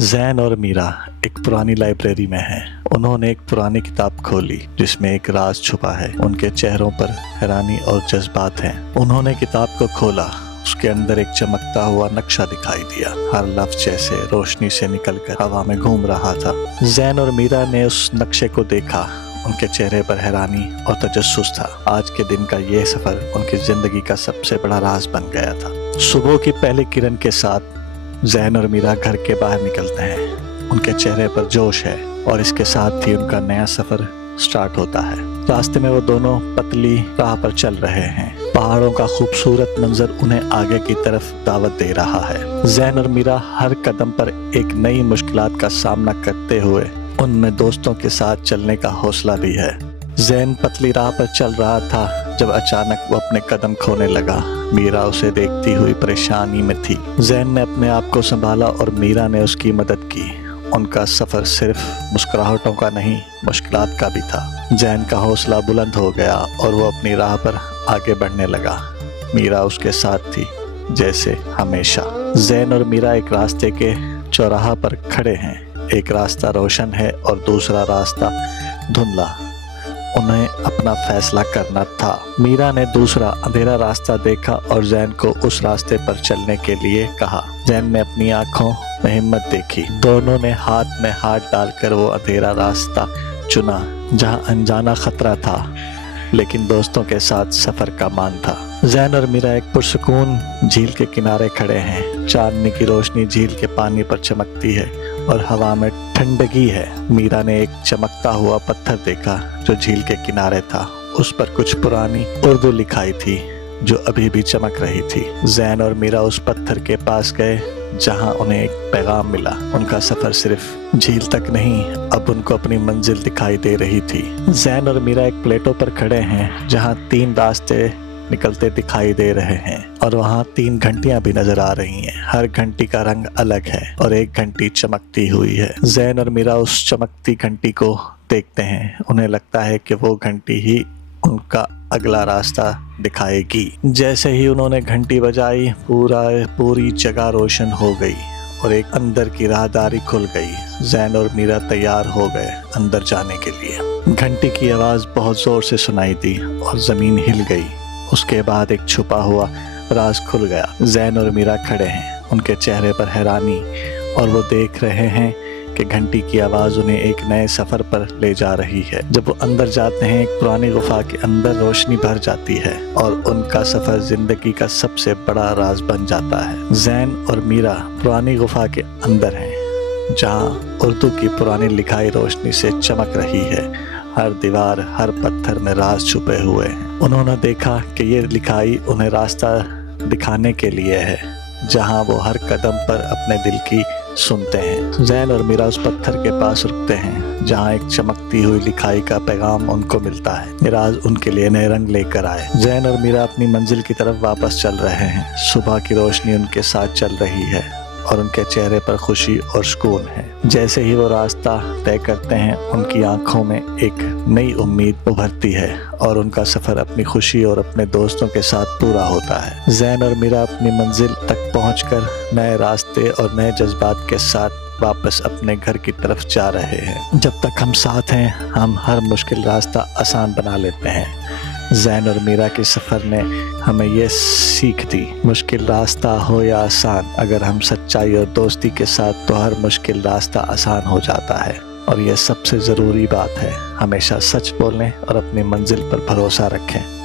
जैन और मीरा एक पुरानी लाइब्रेरी में हैं। उन्होंने एक पुरानी किताब खोली जिसमें एक राज छुपा है। उनके चेहरों पर हैरानी और जज्बात हैं। उन्होंने किताब को खोला, उसके अंदर एक चमकता हुआ नक्शा दिखाई दिया। हर लफ्ज जैसे रोशनी से निकलकर हवा में घूम रहा था। जैन और मीरा ने उस नक्शे को देखा। उनके चेहरे पर हैरानी और तजस्सुस था। आज के दिन का ये सफर उनकी जिंदगी का सबसे बड़ा राज बन गया था। सुबह की पहली किरण के साथ जैन और मीरा घर के बाहर निकलते हैं। उनके चेहरे पर जोश है और इसके साथ ही उनका नया सफर स्टार्ट होता है। रास्ते में वो दोनों पतली राह पर चल रहे हैं। पहाड़ों का खूबसूरत मंजर उन्हें आगे की तरफ दावत दे रहा है। जैन और मीरा हर कदम पर एक नई मुश्किलात का सामना करते हुए उनमें दोस्तों के साथ चलने का हौसला भी है। जैन पतली राह पर चल रहा था जब अचानक वो अपने कदम खोने लगा। मीरा उसे देखती हुई परेशानी में थी। जैन ने अपने आप को संभाला और मीरा ने उसकी मदद की। उनका सफर सिर्फ मुस्कुराहटों का नहीं, मुश्किलात का भी था। जैन का हौसला बुलंद हो गया और वो अपनी राह पर आगे बढ़ने लगा। मीरा उसके साथ थी जैसे हमेशा। जैन और मीरा एक रास्ते के चौराहा पर खड़े हैं। एक रास्ता रोशन है और दूसरा रास्ता धुंधला। उन्हें अपना फैसला करना था। मीरा ने दूसरा अंधेरा रास्ता देखा और जैन को उस रास्ते पर चलने के लिए कहा। जैन ने अपनी आंखों में हिम्मत देखी। दोनों ने हाथ में हाथ डालकर वो अंधेरा रास्ता चुना जहां अनजाना खतरा था लेकिन दोस्तों के साथ सफर का मान था। जैन और मीरा एक पुरसुकून झील के किनारे खड़े हैं। चांदनी की रोशनी झील के पानी पर चमकती है और हवा में ठंडगी है। मीरा ने एक चमकता हुआ पत्थर देखा जो झील के किनारे था। उस पर कुछ पुरानी उर्दू लिखाई थी जो अभी भी चमक रही थी। जैन और मीरा उस पत्थर के पास गए जहां उन्हें एक पैगाम मिला। उनका सफर सिर्फ झील तक नहीं, अब उनको अपनी मंजिल दिखाई दे रही थी। जैन और मीरा एक प्लेटो पर खड़े हैं जहां 3 रास्ते निकलते दिखाई दे रहे हैं और वहाँ 3 घंटियां भी नजर आ रही हैं। हर घंटी का रंग अलग है और एक घंटी चमकती हुई है। जैन और मीरा उस चमकती घंटी को देखते हैं। उन्हें लगता है कि वो घंटी ही उनका अगला रास्ता दिखाएगी। जैसे ही उन्होंने घंटी बजाई, पूरी जगह रोशन हो गई और एक अंदर की राहदारी खुल गई। जैन और मीरा तैयार हो गए अंदर जाने के लिए। घंटी की आवाज़ बहुत जोर से सुनाई दी और जमीन हिल गई। उसके बाद एक छुपा हुआ राज खुल गया। जैन और मीरा खड़े हैं। उनके चेहरे पर हैरानी और वो देख रहे हैं कि घंटी की आवाज़ उन्हें एक नए सफ़र पर ले जा रही है। जब वो अंदर जाते हैं, एक पुरानी गुफा के अंदर रोशनी भर जाती है और उनका सफ़र ज़िंदगी का सबसे बड़ा राज बन जाता है। जैन और मीरा पुरानी गुफा के अंदर हैं जहाँ उर्दू की पुरानी लिखाई रोशनी से चमक रही है। हर दीवार, हर पत्थर में राज छुपे हुए हैं। उन्होंने देखा कि ये लिखाई उन्हें रास्ता दिखाने के लिए है जहां वो हर कदम पर अपने दिल की सुनते हैं। जैन और मीरा उस पत्थर के पास रुकते हैं जहां एक चमकती हुई लिखाई का पैगाम उनको मिलता है। ये राज उनके लिए नए रंग लेकर आए। जैन और मीरा अपनी मंजिल की तरफ वापस चल रहे हैं। सुबह की रोशनी उनके साथ चल रही है और उनके चेहरे पर खुशी और सुकून है। जैसे ही वो रास्ता तय करते हैं, उनकी आंखों में एक नई उम्मीद उभरती है और उनका सफ़र अपनी खुशी और अपने दोस्तों के साथ पूरा होता है। जैन और मीरा अपनी मंजिल तक पहुंचकर नए रास्ते और नए जज्बात के साथ वापस अपने घर की तरफ जा रहे हैं। जब तक हम साथ हैं, हम हर मुश्किल रास्ता आसान बना लेते हैं। जैन और मीरा के सफ़र ने हमें ये सीख दी, मुश्किल रास्ता हो या आसान, अगर हम सच्चाई और दोस्ती के साथ तो हर मुश्किल रास्ता आसान हो जाता है। और यह सबसे ज़रूरी बात है, हमेशा सच बोलें और अपनी मंजिल पर भरोसा रखें।